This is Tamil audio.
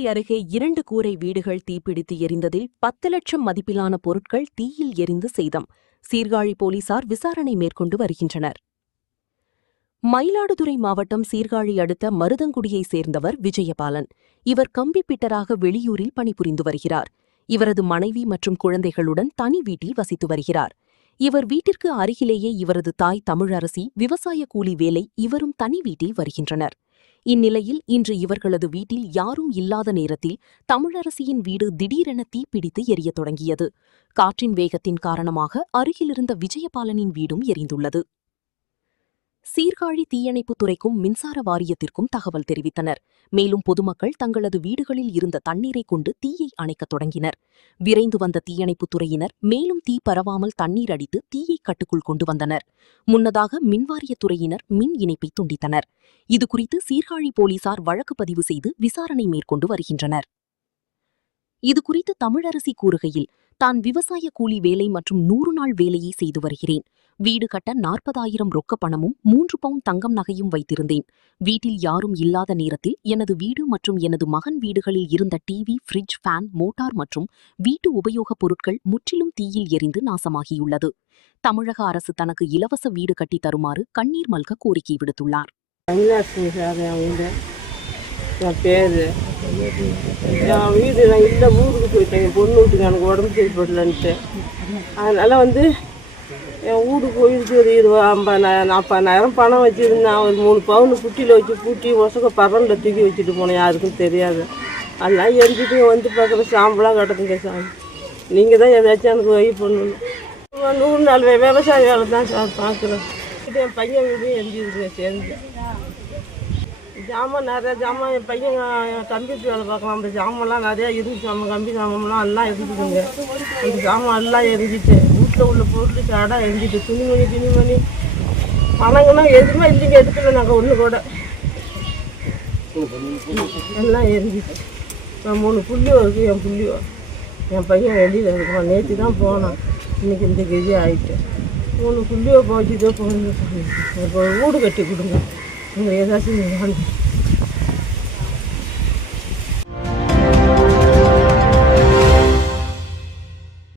சீர்காழி அருகே 2 கூரை வீடுகள் தீப்பிடித்து எரிந்ததில் 10 லட்சம் மதிப்பிலான பொருட்கள் தீயில் எரிந்து சேதம். சீர்காழி போலீசார் விசாரணை மேற்கொண்டு வருகின்றனர். மயிலாடுதுறை மாவட்டம் சீர்காழி அடுத்த மருதங்குடியைச் சேர்ந்தவர் விஜயபாலன். இவர் கம்பிப்பிட்டராக வெளியூரில் பணிபுரிந்து வருகிறார். இவரது மனைவி மற்றும் குழந்தைகளுடன் தனி வீட்டில் வசித்து வருகிறார். இவர் வீட்டிற்கு அருகிலேயே இவரது தாய் தமிழரசி விவசாய கூலி வேலை இவரும் தனி வீட்டில் வருகின்றனர். இந்நிலையில் இன்று இவர்களது வீட்டில் யாரும் இல்லாத நேரத்தில் தமிழரசியின் வீடு திடீரென தீப்பிடித்து எரியத் தொடங்கியது. காற்றின் வேகத்தின் காரணமாக அருகிலிருந்த விஜயபாலனின் வீடும் எரிந்துள்ளது. சீர்காழி தீயணைப்புத் துறைக்கும் மின்சார வாரியத்திற்கும் தகவல் தெரிவித்தனர். மேலும் பொதுமக்கள் தங்களது வீடுகளில் இருந்த தண்ணீரை கொண்டு தீயை அணைக்கத் தொடங்கினர். விரைந்து வந்த தீயணைப்புத் துறையினர் மேலும் தீ பரவாமல் தண்ணீர் அடித்து தீயை கட்டுக்குள் கொண்டு வந்தனர். முன்னதாக மின்வாரியத்துறையினர் மின் இணைப்பை துண்டித்தனர். இதுகுறித்து சீர்காழி போலீசார் வழக்கு பதிவு செய்து விசாரணை மேற்கொண்டு வருகின்றனர். இதுகுறித்து தமிழரசி கூறுகையில், தான் விவசாய கூலி வேலை மற்றும் 100 நாள் வேலையை செய்து வருகிறேன். வீடு கட்ட 40,000 ரொக்க பணமும் 3 பவுன் தங்கம் நகையும் வைத்திருந்தேன். வீட்டில் யாரும் இல்லாத நேரத்தில் எனது வீடு மற்றும் எனது மகன் வீடுகளில் இருந்த டிவி, ஃப்ரிட்ஜ், ஃபேன், மோட்டார் மற்றும் வீட்டு உபயோகப் பொருட்கள் முற்றிலும் தீயில் எரிந்து நாசமாகியுள்ளது. தமிழக அரசு தனக்கு இலவச வீடு கட்டித் தருமாறு கண்ணீர் மல்க கோரிக்கை விடுத்துள்ளார். என் வீடு நான் இல்லை, ஊருக்கு போயிட்டேன். என் பொண்ணு வீட்டுக்கு எனக்கு உடம்பு சரிப்படலன்ட்டு. அதனால் என் வீடு போயிடுச்சு. ஒரு 40,000 பணம் வச்சுருந்தேன். ஒரு 3 பவுன் புட்டியில் வச்சு பூட்டி ஒசக்க பரனில் தூக்கி வச்சுட்டு போனேன். யாருக்கும் தெரியாது. அதெல்லாம் எரிஞ்சிட்டு பார்க்குற சாம்பலாம் கிடக்குங்க சாமி. நீங்கள் தான் ஏதாச்சும் எனக்கு வழி பண்ணணும். 100 நாள் விவசாய வேலை தான் சார் பார்க்குறேன். என் பையன் வீடும் எரிஞ்சிருக்குங்க சேர்ந்து. ஜாமான் நிறையா ஜாமான் என் பையன் கம்ப்யூட்டர் வேலை பார்க்கலாம். அந்த ஜாமான்லாம் நிறையா இருந்துச்சு. ஜாமான் கம்பி ஜாமான்லாம் எல்லாம் எரிஞ்சுதுங்க. அந்த ஜாமான் எல்லாம் எரிஞ்சிட்டு வீட்டில் உள்ள பொருள் கடை எரிஞ்சிட்டு துணிமணி பணங்கன்னா எதுவுமே இல்லைங்க. எடுக்கல நாங்கள் ஒன்று கூட எல்லாம் எரிஞ்சிட்டு. நான் 3 புள்ளியோ இருக்குது. என் புள்ளியோ என் பையன் வெளியில் இருக்கான். நேற்று தான் போனான். இன்றைக்கி இந்த கெதி ஆகிட்டு 3 புள்ளியோ போச்சுதோ போகுது. வீடு கட்டி கொடுங்க. நீங்கள் ஏதாச்சும்